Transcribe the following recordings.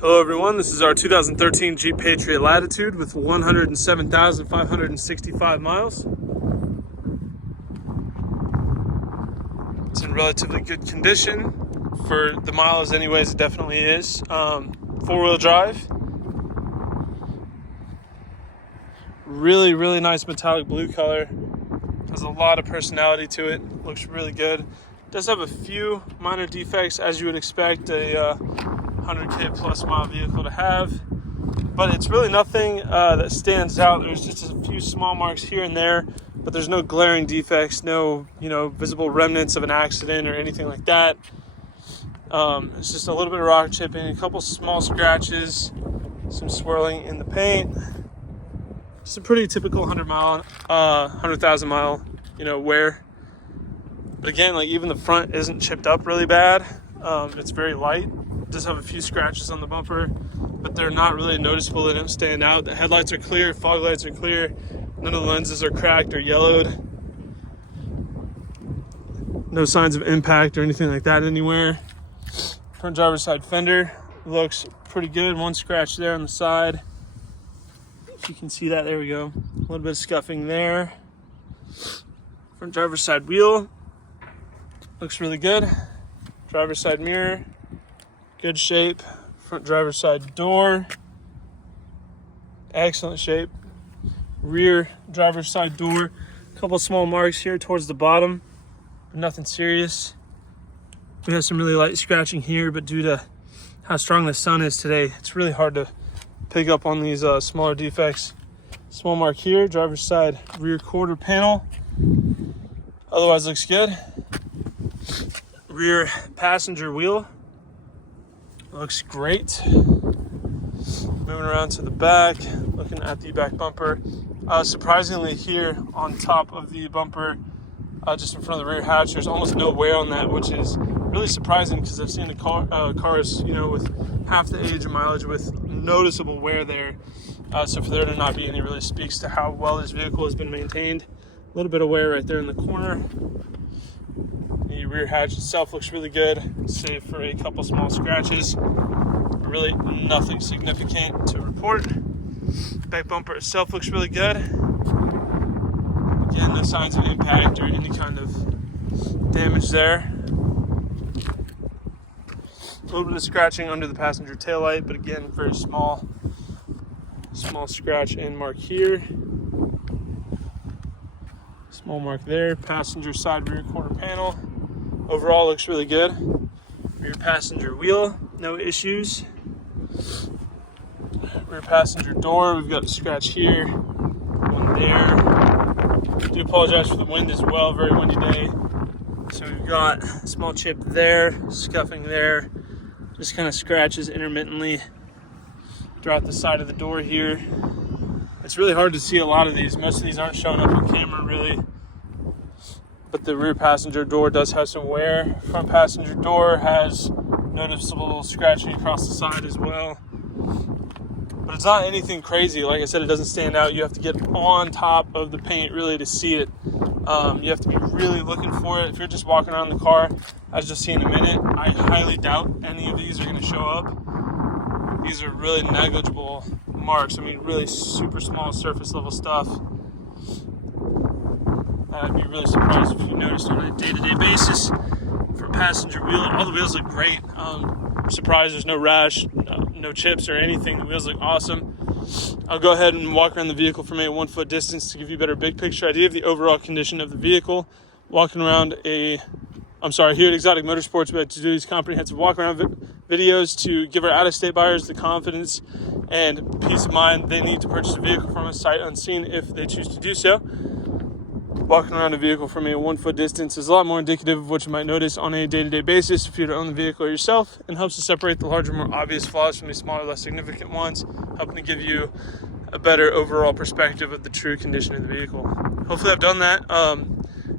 Hello everyone, this is our 2013 Jeep Patriot Latitude with 107,565 miles. It's in relatively good condition for the miles anyways, it definitely is. Four-wheel drive. Really nice metallic blue color. Has a lot of personality to it, looks really good. Does have a few minor defects as you would expect a 100K plus mile vehicle to have, but it's really nothing that stands out. There's just a few small marks here and there, but there's no glaring defects, no visible remnants of an accident or anything like that. It's just a little bit of rock chipping, a couple small scratches, some swirling in the paint. It's a pretty typical 100,000 mile wear. But again, like even the front isn't chipped up really bad. It's very light. It does have a few scratches on the bumper, but they're not really noticeable. They don't stand out. The headlights are clear, fog lights are clear. None of the lenses are cracked or yellowed. No signs of impact or anything like that anywhere. Front driver's side fender looks pretty good. One scratch there on the side. If you can see that, there we go. A little bit of scuffing there. Front driver's side wheel looks really good. Driver's side mirror, good shape. Front driver's side door, excellent shape. Rear driver's side door, a couple small marks here towards the bottom, but nothing serious. We have some really light scratching here, but due to how strong the sun is today, it's really hard to pick up on these smaller defects. Small mark here, driver's side rear quarter panel. Otherwise looks good. Rear passenger wheel looks great. Moving around to the back, looking at the back bumper. Surprisingly here on top of the bumper, just in front of the rear hatch, there's almost no wear on that, which is really surprising because I've seen the cars, with half the age and mileage with noticeable wear there. So for there to not be any really speaks to how well this vehicle has been maintained. A little bit of wear right there in the corner. The rear hatch itself looks really good, save for a couple small scratches. Really nothing significant to report. Back bumper itself looks really good. Again, no signs of impact or any kind of damage there. A little bit of scratching under the passenger taillight, but again, very small scratch and mark here. Small mark there. Passenger side rear quarter panel. Overall looks really good. Rear passenger wheel, no issues. Rear passenger door, we've got a scratch here, one there. I do apologize for the wind as well, very windy day. So we've got a small chip there, scuffing there, just kind of scratches intermittently throughout the side of the door here. It's really hard to see a lot of these. Most of these aren't showing up on camera really. But the rear passenger door does have some wear. Front passenger door has noticeable scratching across the side as well. But it's not anything crazy. Like I said, it doesn't stand out. You have to get on top of the paint really to see it. You have to be really looking for it. If you're just walking around the car, as you'll see in a minute, I highly doubt any of these are going to show up. These are really negligible marks. I mean, really super small surface level stuff. I'd be really surprised if you noticed on a day-to-day basis. For passenger wheel, all the wheels look great. I'm surprised there's no rash, no chips or anything. The wheels look awesome. I'll go ahead and walk around the vehicle from a 1 foot distance to give you a better big picture idea of the overall condition of the vehicle. Walking around here at Exotic Motorsports, we like to do these comprehensive walk-around videos to give our out-of-state buyers the confidence and peace of mind they need to purchase a vehicle from us sight unseen if they choose to do so. Walking around a vehicle from a 1 foot distance is a lot more indicative of what you might notice on a day-to-day basis if you were to own the vehicle yourself, and helps to separate the larger, more obvious flaws from the smaller, less significant ones, helping to give you a better overall perspective of the true condition of the vehicle. Hopefully I've done that.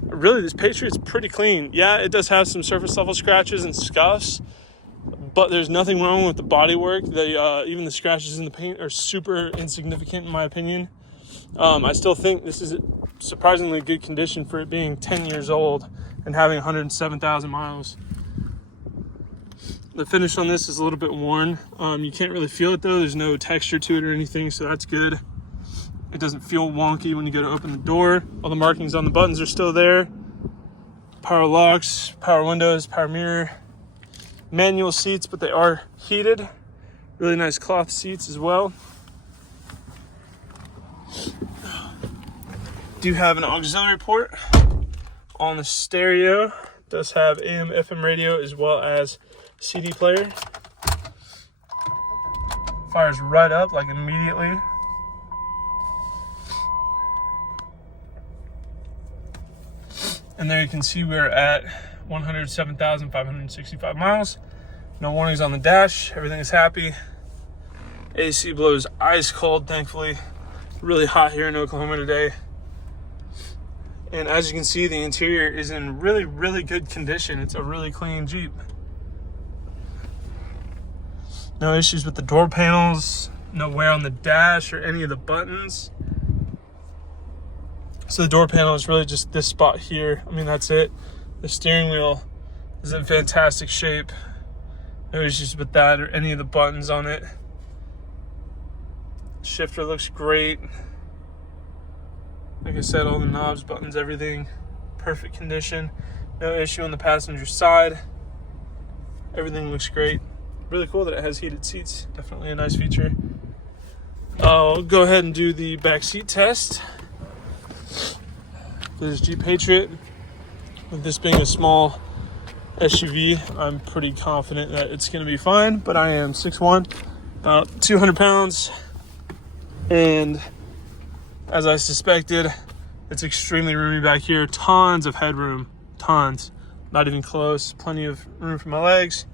Really, this Patriot's pretty clean. Yeah, it does have some surface level scratches and scuffs, but there's nothing wrong with the bodywork. Even the scratches in the paint are super insignificant in my opinion. I still think this is surprisingly good condition for it being 10 years old and having 107,000 miles. The finish on this is a little bit worn. You can't really feel it though. There's no texture to it or anything, so that's good. It doesn't feel wonky when you go to open the door. All the markings on the buttons are still there. Power locks, power windows, power mirror. Manual seats, but they are heated. Really nice cloth seats as well. Do have an auxiliary port on the stereo. It does have AM, FM radio as well as CD player. Fires right up like immediately. And there you can see we're at 107,565 miles. No warnings on the dash. Everything is happy. AC blows ice cold, thankfully. Really hot here in Oklahoma today. And as you can see, the interior is in really, really good condition. It's a really clean Jeep. No issues with the door panels. No wear on the dash or any of the buttons. So the door panel is really just this spot here. I mean, that's it. The steering wheel is in fantastic shape. No issues with that or any of the buttons on it. Shifter looks great. Like I said, all the knobs, buttons, everything, perfect condition. No issue on the passenger side. Everything looks great. Really cool that it has heated seats. Definitely a nice feature. I'll go ahead and do the back seat test. There's Jeep Patriot. With this being a small SUV, I'm pretty confident that it's going to be fine, but I am 6'1", about 200 pounds, and as I suspected, it's extremely roomy back here. Tons of headroom, tons, not even close. Plenty of room for my legs.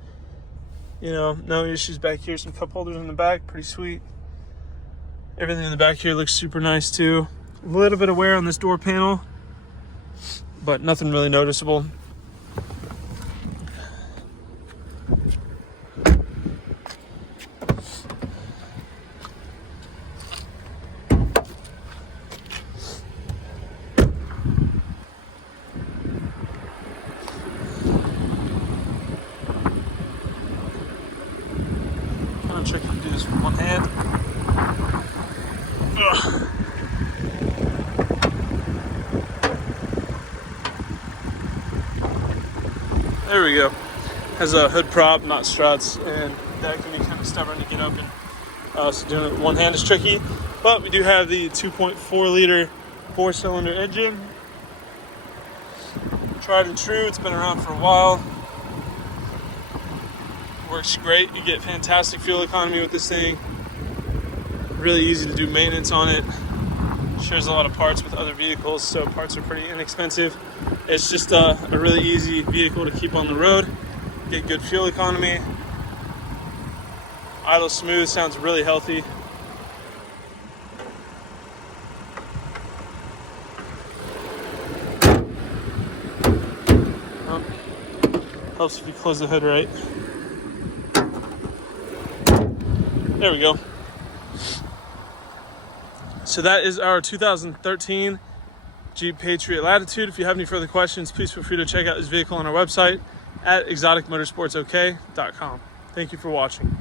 You know, no issues back here. Some cup holders in the back, pretty sweet. Everything in the back here looks super nice too. A little bit of wear on this door panel, but nothing really noticeable. I'm gonna check if I can do this with one hand. Ugh. There we go. Has a hood prop, not struts, and that can be kind of stubborn to get open. So doing it with one hand is tricky, but we do have the 2.4 liter 4-cylinder engine. Tried and true, it's been around for a while. Works great, you get fantastic fuel economy with this thing. Really easy to do maintenance on it. Shares a lot of parts with other vehicles, so parts are pretty inexpensive. It's just a really easy vehicle to keep on the road, get good fuel economy. Idle smooth, sounds really healthy. Oh, helps if you close the hood right. There we go. So that is our 2013 Jeep Patriot Latitude. If you have any further questions, please feel free to check out this vehicle on our website at exoticmotorsportsok.com. Thank you for watching.